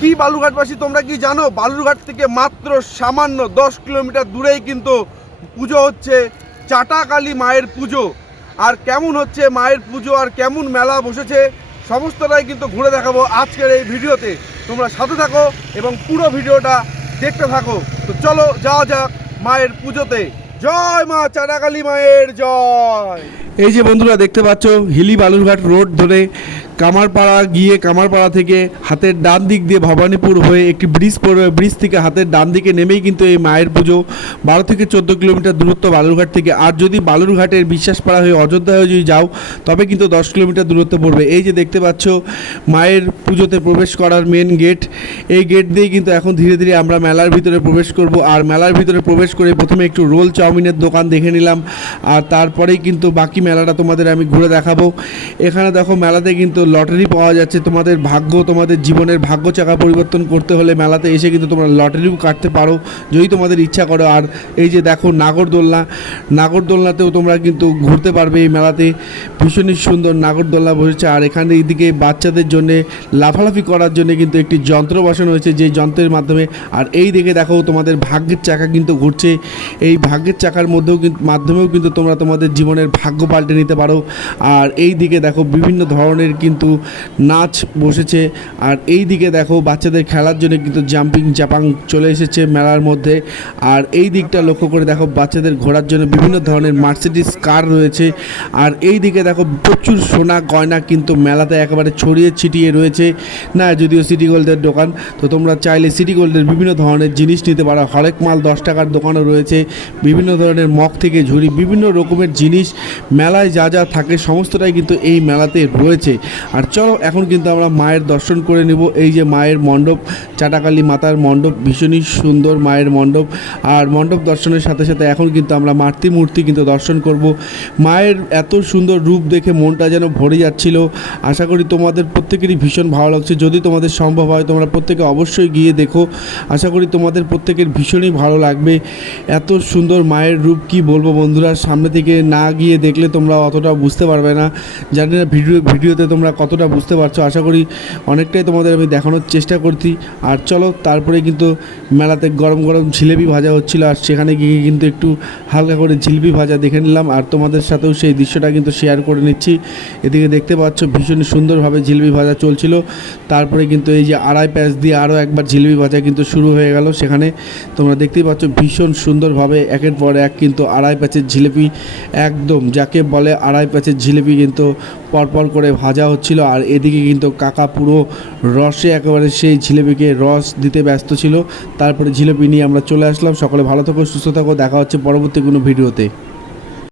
কি বালুরঘাটবাসী তোমরা কি জানো বালুরঘাট থেকে মাত্র সামান্য 10 কিলোমিটার দূরেই কিন্তু পুজো হচ্ছে চাটাকালী মায়ের পুজো। আর কেমন হচ্ছে মায়ের পুজো আর কেমন মেলা বসেছে সমস্তটাই কিন্তু ঘুরে দেখাবো আজকের এই ভিডিওতে। তোমরা সাথে থাকো এবং পুরো ভিডিওটা দেখতে থাকো। তো চলো যাওয়া যাক মায়ের পুজোতে। জয় মা চাটাকালী মায়ের জয়। এই যে বন্ধুরা দেখতে পাচ্ছ হিলি বালুরঘাট রোড ধরে কামারপাড়া গিয়ে কামারপাড়া থেকে হাতের ডান দিক দিয়ে ভবানীপুর হয়ে একটি ব্রিজ পড়বে, ব্রিজ থেকে হাতের ডান দিকে নেমেই কিন্তু এই মায়ের পুজো। 12 থেকে 14 কিলোমিটার দূরত্ব বালুরঘাট থেকে। আর যদি বালুরঘাটের বিশ্বাসপাড়া হয়ে অযোধ্যা হয়ে যদি যাও তবে কিন্তু 10 কিলোমিটার দূরত্ব পড়বে। এই যে দেখতে পাচ্ছ মায়ের পুজোতে প্রবেশ করার মেন গেট, এই গেট দিয়েই কিন্তু এখন ধীরে ধীরে আমরা মেলার ভিতরে প্রবেশ করব। আর মেলার ভিতরে প্রবেশ করে প্রথমে একটু রোল চাউমিনের দোকান দেখে নিলাম, আর তারপরেই কিন্তু বাকি মেলাটা তোমাদের আমি ঘুরে দেখাবো। এখানে দেখো মেলাতে কিন্তু লটারি পাওয়া যাচ্ছে। তোমাদের ভাগ্য, তোমাদের জীবনের ভাগ্য চাকা পরিবর্তন করতে হলে মেলাতে এসে কিন্তু তোমরা লটারিও কাটতে পারো যদি তোমাদের ইচ্ছা করো। আর এই যে দেখো নাগরদোলনা, নাগরদোলনাতেও তোমরা কিন্তু ঘুরতে পারবে এই মেলাতে। ভীষণই সুন্দর নাগরদোলনা বসেছে। আর এখানে এইদিকে বাচ্চাদের জন্য লাফালাফি করার জন্য কিন্তু একটি যন্ত্র বসানো হয়েছে, যে যন্ত্রের মাধ্যমে। আর এই দিকে দেখো তোমাদের ভাগ্যের চাকা কিন্তু ঘুরছে। এই ভাগ্যের চাকার মাধ্যমেও কিন্তু তোমরা তোমাদের জীবনের ভাগ্য পাল্টে নিতে পারো। আর এই দিকে দেখো বিভিন্ন ধরনের কিন্তু নাচ বসেছে। আর এই দিকে দেখো বাচ্চাদের খেলার জন্য কিন্তু জাম্পিং জাপাং চলে এসেছে মেলার মধ্যে। আর এই দিকটা লক্ষ্য করে দেখো বাচ্চাদের ঘোরার জন্য বিভিন্ন ধরনের মার্সিডিজ কার রয়েছে। আর এই দিকে দেখো প্রচুর সোনা গয়না কিন্তু মেলাতে একেবারে ছড়িয়ে ছিটিয়ে রয়েছে। না যদিও সিটি গোল্ডের দোকান, তো তোমরা চাইলে সিটি গোল্ডের বিভিন্ন ধরনের জিনিস নিতে পারো। হরেক মাল 10 টাকার দোকানও রয়েছে, বিভিন্ন ধরনের মগ থেকে ঝুড়ি, বিভিন্ন রকমের জিনিস মেলায় যা যা থাকে সমস্তটাই কিন্তু এই মেলাতে রয়েছে। আর চলো এখন কিন্তু আমরা মায়ের দর্শন করে নেব। এই যে মায়ের মণ্ডপ, চাটাকালী মাতার মণ্ডপ, ভীষণই সুন্দর মায়ের মণ্ডপ। আর মণ্ডপ দর্শনের সাথে সাথে এখন কিন্তু আমরা মূর্তি কিন্তু দর্শন করব। মায়ের এত সুন্দর রূপ দেখে মনটা যেন ভরে যাচ্ছিল। আশা করি তোমাদের প্রত্যেকেরই ভীষণ ভালো লাগছে। যদি তোমাদের সম্ভব হয় তোমরা প্রত্যেকে অবশ্যই গিয়ে দেখো। আশা করি তোমাদের প্রত্যেকের ভীষণই ভালো লাগবে। এত সুন্দর মায়ের রূপ কি বলবো বন্ধুরা, সামনে থেকে না গিয়ে দেখলে তোমরা অতটা বুঝতে পারবে না। জানি না ভিডিওতে তোমরা কতটা বুঝতে পারছো। আশা করি অনেকটাই তোমাদের আমি দেখানোর চেষ্টা করছি। আর চলো তারপরে কিন্তু মেলাতে গরম গরম জিলেবি ভাজা হচ্ছিলো, আর সেখানে গিয়ে কিন্তু একটু হালকা করে জিলেবি ভাজা দেখে নিলাম। আর তোমাদের সাথেও সেই দৃশ্যটা কিন্তু শেয়ার করে নিচ্ছি। এদিকে দেখতে পাচ্ছ ভীষণ সুন্দরভাবে জিলেবি ভাজা চলছিল। তারপরে কিন্তু এই যে আড়াই প্যাঁচ দিয়ে আরও একবার জিলেবি ভাজা কিন্তু শুরু হয়ে গেল। সেখানে তোমরা দেখতেই পাচ্ছ ভীষণ সুন্দরভাবে একের পর এক কিন্তু আড়াই প্যাঁচের জিলেবি, একদম যাকে বলে আড়াই প্যাঁচের জিলেবি কিন্তু পরপর করে ভাজা হচ্ছিল। আর এদিকে কিন্তু কাকা পুরো রসে একেবারে সেই জিলেবিকে রস দিতে ব্যস্ত ছিল। তারপরে জিলেবি নিয়ে আমরা চলে আসলাম। সকলে ভালো থাকো, সুস্থ থাকো, দেখা হচ্ছে পরবর্তী কোনো ভিডিওতে।